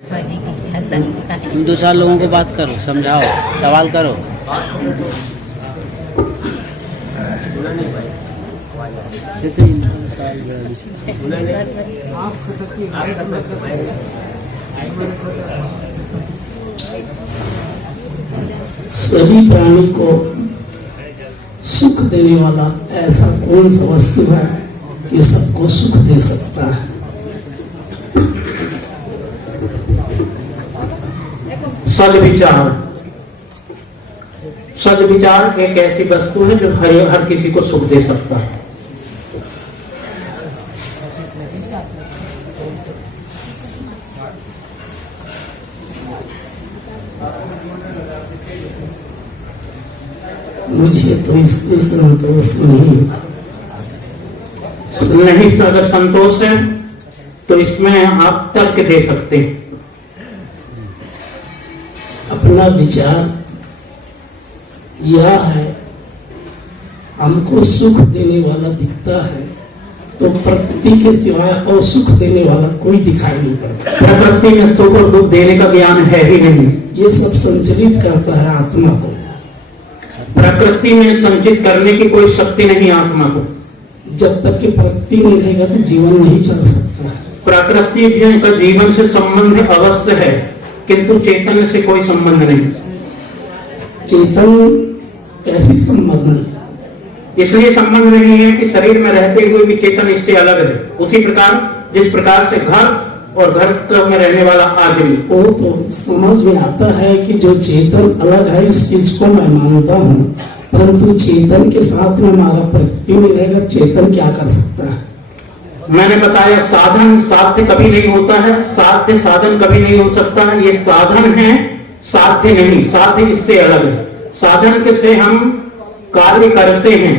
तुम दो चार लोगों को बात करो, समझाओ, सवाल करो। सभी प्राणी को सुख देने वाला ऐसा कौन सा वस्तु है कि सबको सुख दे सकता है? सद्विचार। सद्विचार एक ऐसी वस्तु है जो हर किसी को सुख दे सकता है। मुझे तो इससे संतोष नहीं हुआ। नहीं से अगर संतोष है तो इसमें आप तर्क दे सकते हैं। अपना विचार यह है, हमको सुख देने वाला दिखता है तो प्रकृति के सिवाय और सुख देने वाला कोई दिखाई नहीं पड़ता। प्रकृति में सुख और दुख देने का ज्ञान है ही नहीं। ये सब संचलित करता है आत्मा को। प्रकृति में संचित करने की कोई शक्ति नहीं आत्मा को। जब तक कि प्रकृति नहीं रहेगा तो जीवन नहीं चल सकता। प्रकृति का जीवन से संबंध अवश्य है, किंतु चैतन्य से कोई संबंध नहीं। चेतन कैसी संबंध? इसलिए संबंध नहीं है कि शरीर में रहते हुए भी चेतन इससे अलग है। उसी प्रकार जिस प्रकार से घर और घर में रहने वाला आदमी, वो तो समझ में आता है कि जो चेतन अलग है, इस चीज को मैं मानता हूँ, परंतु चेतन के साथ में हमारा प्रकृति में रहेगा, चेतन क्या कर सकता है? मैंने बताया साधन साध्य कभी नहीं होता है, साध्य साधन कभी नहीं हो सकता है। ये साधन है, साध्य नहीं। साध्य इससे अलग है। साधन के से हम कार्य करते हैं,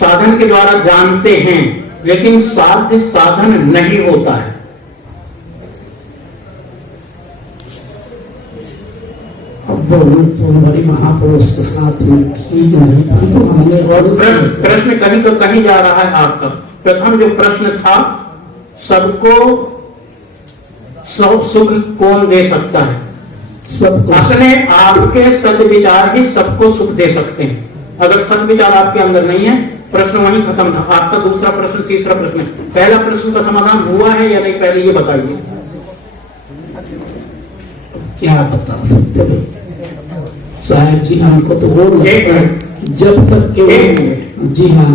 साधन के द्वारा जानते हैं, लेकिन साध्य साधन नहीं होता है। अब बोलूं तो हमारी महापुरुष के साथ में ठीक नहीं, परंतु हमने प्रश्न कहीं तो कहीं जा रहा है आपका। प्रथम जो प्रश्न था, सबको सब सुख कौन दे सकता है? सबको। अपने आपके सद्विचार ही सबको सुख दे सकते हैं। अगर सद्विचार आपके अंदर नहीं है, प्रश्न वहीं खत्म था। आपका दूसरा प्रश्न, तीसरा प्रश्न, पहला प्रश्न का समाधान हुआ है या नहीं, पहले ये बताइए। क्या बता सकते हैं साहब जी? हमको तो वो लगता है जब तक के। जी हाँ,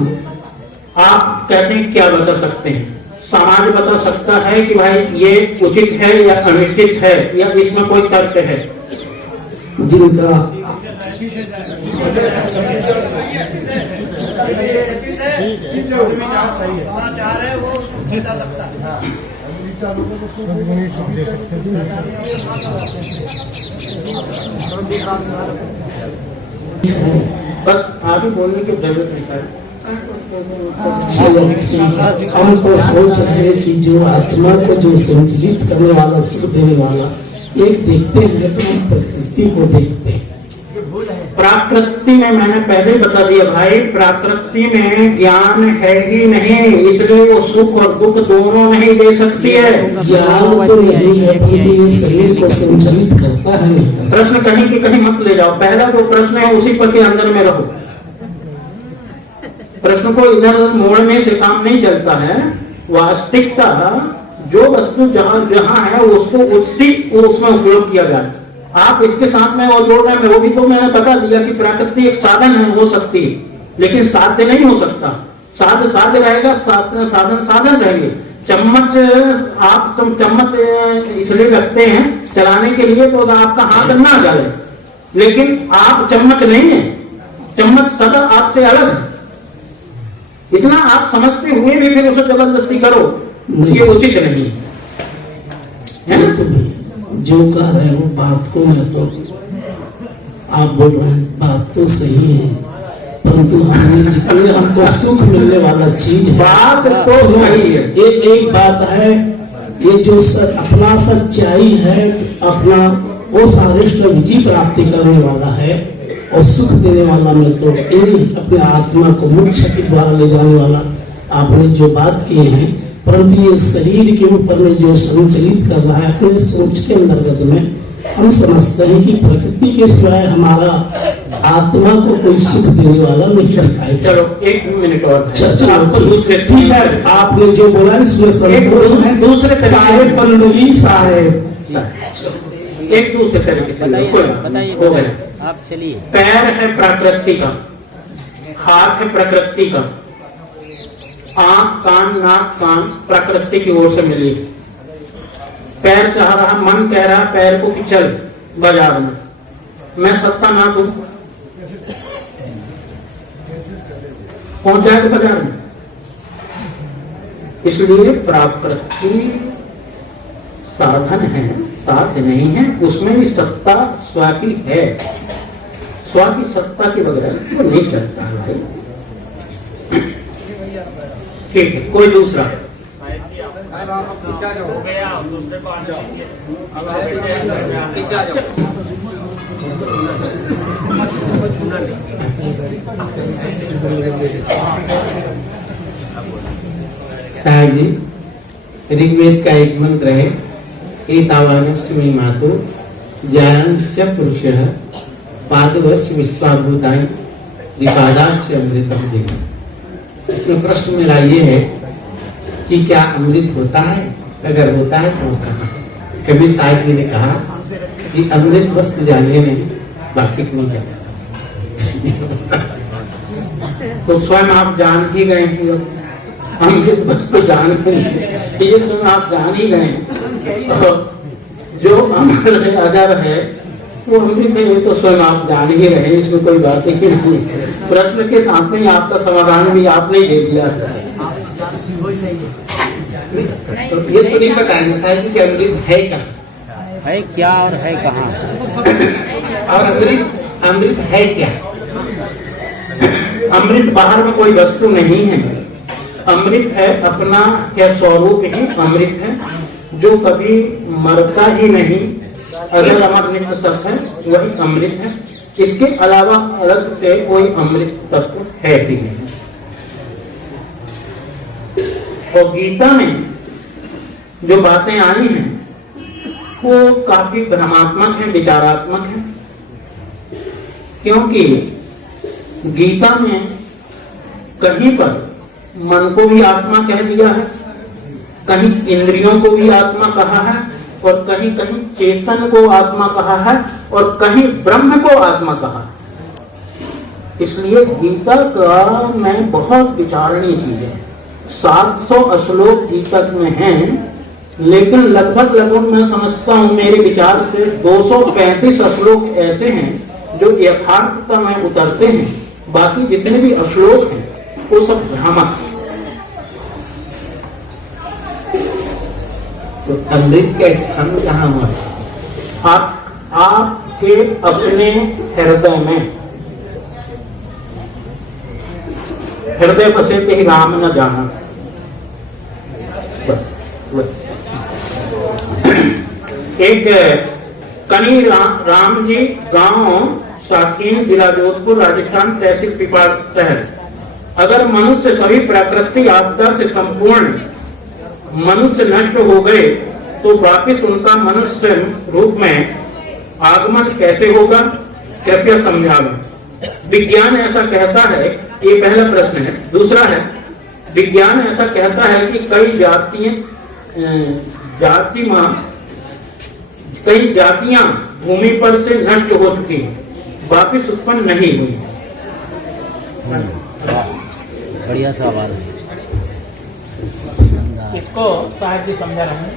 आप कहते हैं क्या बता सकते हैं? समाज बता सकता है कि भाई ये उचित है या अनुचित है, या इसमें कोई तर्क है? जिनका बस आगे बोलने की जरूरत नहीं है। हम तो सोच रहे हैं कि जो आत्मा को जो संचलित करने वाला, सुख देने वाला एक देखते हैं तो हम प्रकृति को देखते हैं। प्रकृति में मैंने पहले बता दिया भाई, प्रकृति में ज्ञान है ही नहीं, इसलिए वो सुख और दुख दोनों नहीं दे सकती है। ज्ञान तो नहीं है, परंतु ये शरीर को संचलित करता है। प्रश्न कहीं की कहीं मत ले जाओ। पहला जो प्रश्न है उसी पर के अंदर में रहो। प्रश्न को इधर मोड़ने से काम नहीं चलता है। वास्तविकता जो वस्तु जहां जहां है उसको उसमें उपयोग किया जाए। आप इसके साथ में और जोड़ रहे हैं, वो भी तो मैंने बता दिया कि प्रकृति एक साधन है, हो सकती है, लेकिन साध्य नहीं हो सकता। साध्य साध्य रहेगा, साधन साधन रहेंगे। चम्मच आप चम्मच इसलिए रखते हैं चलाने के लिए तो आपका हाथ ना जले, लेकिन आप चम्मच नहीं है। चम्मच सदा आपसे अलग है। इतना आप समझते हुए भी फिर उसे जबरदस्ती करो, ये उचित नहीं है ना? तो जो कह रहे हो बात को, मैं तो आप बोल रहे हैं बात तो सही है, परंतु हमने जितने हमको सुख मिलने वाला चीज, बात तो सही है। एक बात है, ये जो अपना सच्चाई है, अपना वो सारिष्ट विजय प्राप्ति करने वाला है और सुख देने वाला में तो अपने आत्मा को मोक्ष के द्वारा ले जाने वाला आपने जो बात किए हैं, परंतु ये शरीर के ऊपर में जो संचलित कर रहा है अपने सोच के अंतर्गत में हम समझते हैं कि प्रकृति के सिवाय हमारा आत्मा को कोई सुख देने वाला नहीं दिखाई। चलो 1 मिनट और चलो दूसरे ठीक है, आपने जो बोला इसमें संतोष है। दूसरे साहेब बंदगी साहेब एक दूसरे तरीके से बताइए हो गया। आप चलिए। पैर है प्रकृति का, हाथ है प्रकृति का, आंख कान नाक कान प्रकृति की ओर से मिली। पैर कह रहा, मन कह रहा पैर को कि चल बाजार में, मैं सत्ता ना दूं, पहुंच जाएगा बाजार में। इसलिए प्रकृति साधन है, साध्य नहीं है, उसमें भी सत्ता स्व की है। स्व की सत्ता के बगैर वो नहीं चलता है भाई। ठीक है, कोई दूसरा साहब जी, ऋग्वेद का एक मंत्र है, एतावानस्मि मातु जायंस्य पुरुषः पादवस्य विश्वाभूतानि द्विपादास्य अमृतम देव। इसमें प्रश्न मेरा ये है कि क्या अमृत होता है? अगर होता है तो कहाँ? कभी साहब जी ने कहा कि अमृत वस्तु जानिए नहीं, बाकी नहीं जाना। तो स्वयं आप जान ही गए हैं, अमृत वस्तु जान ही, ये स्वयं आप जान ही गए। जो अमर है अगर है वो अमृत है, ये तो स्वयं आप जान ही रहे, इसमें कोई बात ही नहीं। प्रश्न के साथ में आपका समाधान भी आपने ही दे दिया। तो ये तो नहीं पता है ना साहब जी कि अमृत है क्या, है क्या और है कहाँ? और अमृत है क्या? अमृत बाहर में कोई वस्तु नहीं है, अमृत है अपना क्या स्वरूप ही अमृत है, जो कभी मरता ही नहीं। अगर अमर नित्य सत्य है वही अमृत है, इसके अलावा अलग से कोई अमृत तत्व है ही नहीं। और गीता में जो बातें आई हैं वो काफी भ्रमात्मक है, विचारात्मक है, क्योंकि गीता में कहीं पर मन को भी आत्मा कह दिया है, कहीं इंद्रियों को भी आत्मा कहा है, और कहीं कहीं चेतन को आत्मा कहा है, और कहीं ब्रह्म को आत्मा कहा है। इसलिए गीता का में बहुत विचारणीय चीज है। 700 श्लोक गीता में हैं, लेकिन लगभग मैं समझता हूं मेरे विचार से 235 श्लोक ऐसे हैं जो यथार्थता में उतरते हैं। बाकी जितने भी श्लोक हैं वो सब भ्रामक। तो अमृत का स्थान कहाँ हुआ? आपके अपने हृदय में, हृदय बसे ही राम न जाना। बस। एक कनी राम जी गांव साकीन जिला जोधपुर राजस्थान तहसील पिपाड़ शहर। अगर मनुष्य सभी प्राकृतिक आपदा से संपूर्ण मनुष्य नष्ट हो गए तो वापिस उनका मनुष्य रूप में आगमन कैसे होगा, कृपया समझाएं। विज्ञान ऐसा कहता है, ये पहला प्रश्न है। दूसरा है, विज्ञान ऐसा कहता है कि कई जातियां भूमि पर से नष्ट हो चुकी हैं, वापिस उत्पन्न नहीं हुई। बढ़िया सवाल है। इसको साहब जी समझा रहे हैं।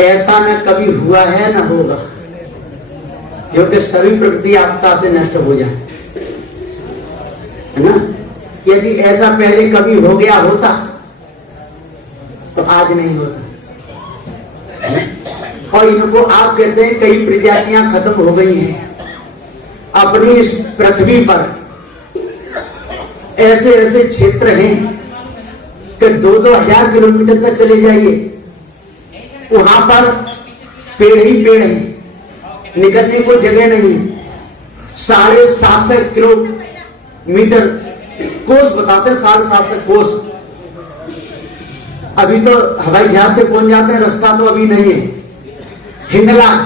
ऐसा न कभी हुआ है न होगा, क्योंकि सभी प्रकृति आपदा से नष्ट हो जाए, है ना। यदि ऐसा पहले कभी हो गया होता तो आज नहीं होता। और इनको आप कहते हैं कई प्रजातियां खत्म हो गई हैं अपनी इस पृथ्वी पर। ऐसे ऐसे क्षेत्र हैं कि 2-2 हजार किलोमीटर तक चले जाइए, वहां पर पेड़ ही पेड़ है, निकलने को जगह नहीं है। 750 किलोमीटर कोस बताते हैं, 750 कोस। अभी तो हवाई जहाज से पहुंच जाते हैं, रास्ता तो अभी नहीं है। हिंगलाज,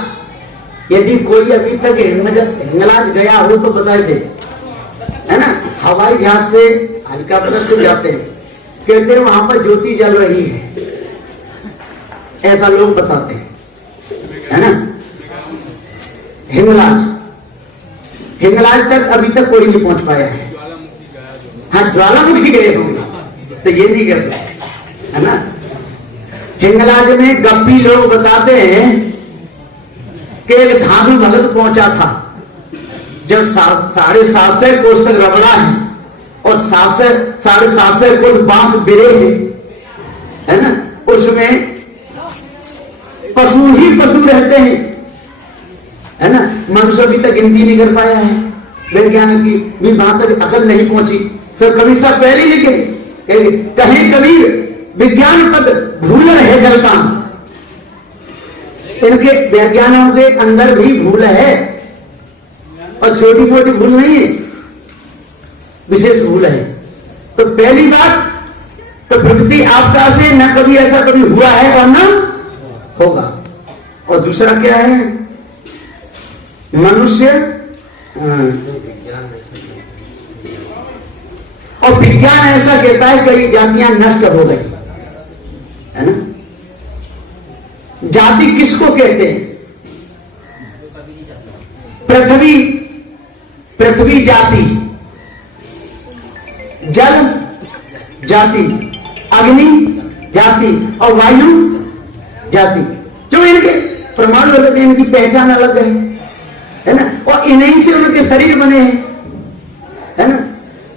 यदि कोई अभी तक हिंगलाज गया हो तो बताए थे, है ना, हवाई जहाज से हेलीकॉप्टर से जाते हैं, कहते हैं वहां पर ज्योति जल रही है, ऐसा लोग बताते हैं, है ना। हिंगलाज तक अभी तक कोई नहीं पहुंच पाया है। हाँ, ज्वालामुखी गए होंगे तो ये नहीं कह सकते, है ना। हिंगलाज में गप्पी लोग बताते हैं कि एक धाधु भगत पहुंचा था, जब 750 कोस तक रगड़ा है और 750 कोस बांस बिरे है ना, उसमें पशु ही पशु रहते हैं, है ना। मनुष्य अभी तक गिनती नहीं कर पाया है, वैज्ञानिक की भी वहां तक अकल नहीं पहुंची। फिर कबीर साहब पहले लिखे, कहे कबीर विज्ञान पद भूल है जल का, इनके वैज्ञानिकों के अंदर भी भूल है, और छोटी मोटी भूल नहीं है, विशेष भूल है। तो पहली बात तो प्रकृति आपका से न कभी ऐसा कभी हुआ है और न होगा। और दूसरा क्या है, मनुष्य और विज्ञान ऐसा कहता है कई जातियां नष्ट हो गई, है ना। जाति किसको कहते हैं? पृथ्वी जाति, जल जाति, अग्नि जाति और वायु जाति। जो इनके परमाणु अलग है, इनकी पहचान अलग है ना, और इन्हीं से उनके शरीर बने हैं, है ना।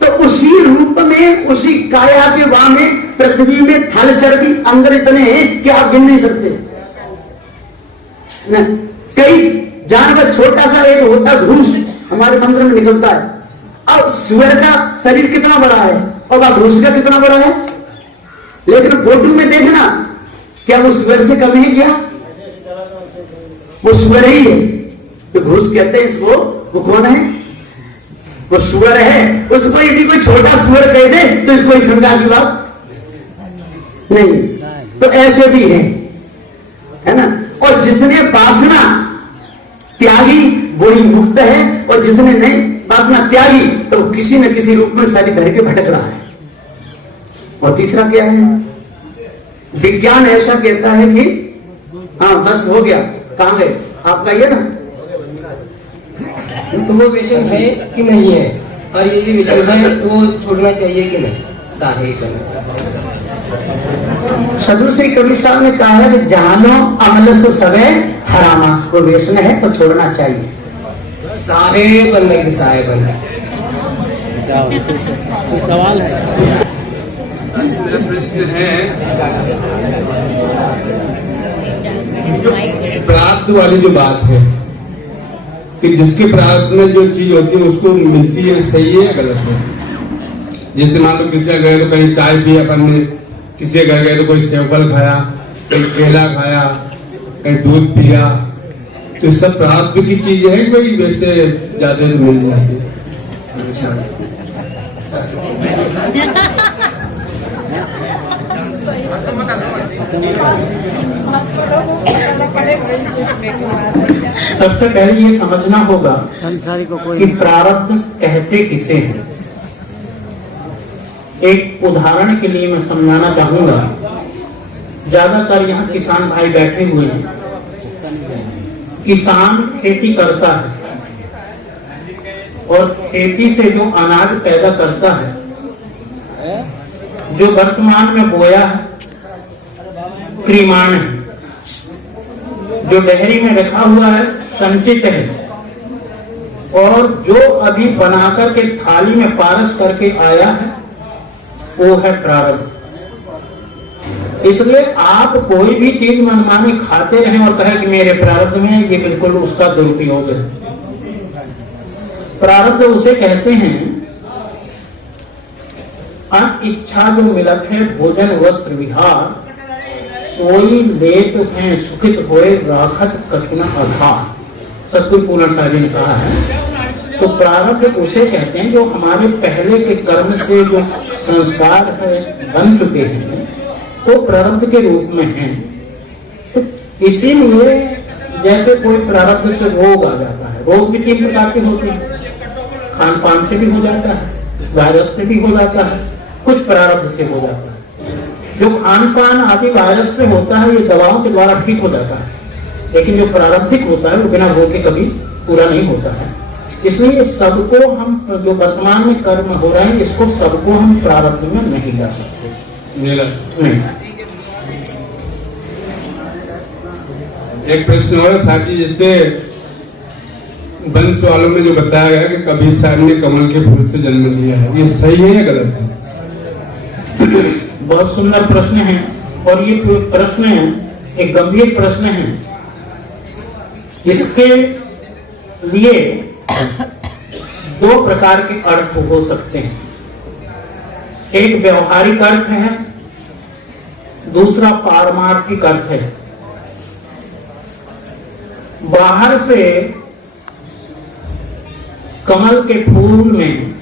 तो उसी रूप में, उसी काया के वहां में पृथ्वी में थल चर्बी अंग इतने हैं कि आप गिन नहीं सकते ना। कई जानवर, छोटा सा एक होता है घूस, हमारे मंत्र में निकलता है। अब सुअर का शरीर कितना बड़ा है और वह घूस का कितना बड़ा है, लेकिन फोटो में देखना क्या वो सुअर से कम है क्या? वो सुअर ही है। तो घूस कहते हैं इसको, वो कौन है? वो सुअर है। उसको यदि कोई छोटा सुअर कह दे तो इसको कोई शंका की बात नहीं। तो ऐसे भी है ना। और जिसने वासना त्यागी वही मुक्त है, और जिसने नहीं वासना त्यागी तो किसी न किसी रूप में सारी धर के भटक रहा है। और तीसरा क्या है, विज्ञान ऐसा कहता है कि हाँ बस हो गया, कहां गए आपका ये ना, तो वो विषम है कि नहीं है, और यदि विषम है तो वो छोड़ना चाहिए कि नहीं, सारे करना। सदगुरु श्री कबीर साहब ने कहा है कि जानो अमल से सवे हरामा, वो व्यसन है तो छोड़ना चाहिए। सारे बनने के सारे बनने। कोई सवाल है? मेरा प्रश्न है, जो प्राप्त वाली जो बात है कि जिसके प्राप्त में जो चीज होती है उसको मिलती है, सही है या गलत है? जैसे मान लो किसी के गए तो कहीं चाय पी, अपन ने किसी के घर गए तो कोई सेवफल खाया, कोई केला खाया, कहीं दूध पिया, तो ये सब प्राप्त की चीज है कि भाई वैसे ज्यादा मिल जाती है? सबसे पहले ये समझना होगा संसारी को कोई कि प्रारब्ध कहते किसे हैं। एक उदाहरण के लिए मैं समझाना चाहूंगा। ज्यादातर यहाँ किसान भाई बैठे हुए हैं। किसान खेती करता है और खेती से जो अनाज पैदा करता है, जो वर्तमान में बोया है क्रीमाण है, जो डेहरी में रखा हुआ है संचित है, और जो अभी बनाकर के थाली में पारस करके आया है वो है प्रारब्ध। इसलिए आप कोई भी चीज मनमानी खाते रहें और कहें कि मेरे प्रारब्ध में है, ये बिल्कुल उसका दुरुपयोग है। प्रारब्ध उसे कहते हैं इच्छा जो मिलत है भोजन वस्त्र विहार, सोई लेत हैं सुखित होए राखत कठिन आधार। सतगुरु पूर्ण साहब जी ने कहा है। तो प्रारब्ध उसे कहते हैं जो हमारे पहले के कर्म से जो संस्कार है बन चुके हैं, तो प्रारब्ध के रूप में हैं। तो इसीलिए जैसे कोई प्रारब्ध से रोग आ जाता है, रोग भी 3 प्रकार के होते हैं, खान पान से भी हो जाता है, वायरस से भी हो जाता है, कुछ प्रारब्ध से हो जाता है। जो खान पान आदि वायरस से होता है ये दवाओं के द्वारा ठीक हो जाता है, लेकिन जो प्रारब्धिक होता है वो बिना भोग के कभी पूरा नहीं होता है। इसलिए सबको हम जो वर्तमान में कर्म हो रहे हैं इसको सबको हम प्रारब्ध में नहीं ला सकते। नहीं। एक प्रश्न और साहब जी, जैसे वंश वालों में जो बताया गया कि कबीर साहब ने कमल के फूल से जन्म लिया है, ये सही है या गलत है? बहुत सुंदर प्रश्न है और ये प्रश्न एक गंभीर प्रश्न है। इसके लिए 2 प्रकार के अर्थ हो सकते हैं। एक व्यवहारिक अर्थ है, दूसरा पारमार्थिक अर्थ है। बाहर से कमल के फूल में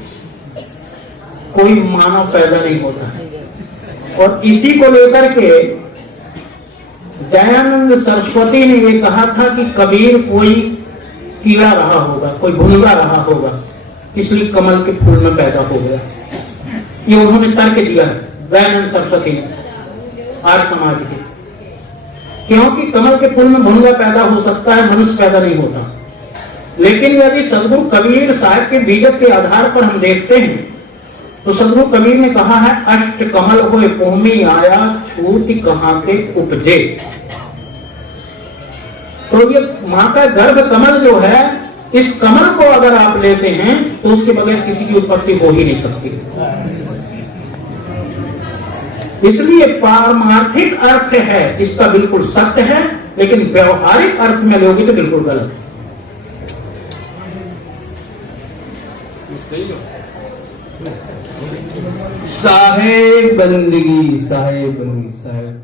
कोई मानव पैदा नहीं होता है, और इसी को लेकर के दयानंद सरस्वती ने ये कहा था कि कबीर कोई कीड़ा रहा होगा, कोई भुनगा रहा होगा, इसलिए कमल के फूल में पैदा हो गया। ये उन्होंने तर्क दिया है दयानंद सरस्वती ने आर्य समाज के, क्योंकि कमल के फूल में भुनगा पैदा हो सकता है, मनुष्य पैदा नहीं होता। लेकिन यदि सदगुरु कबीर साहब के बीजक के आधार पर हम देखते हैं तो सदगुरु कबीर ने कहा है अष्ट कमल होए भूमि आया छूत कहां के उपजे। तो ये मां का गर्भ कमल जो है, इस कमल को अगर आप लेते हैं तो उसके बगैर किसी की उत्पत्ति हो ही नहीं सकती। इसलिए पारमार्थिक अर्थ है इसका बिल्कुल सत्य है, लेकिन व्यवहारिक अर्थ में लोगे तो बिल्कुल गलत है। साहेब बंदगी, साहेब बंदगी, साहेब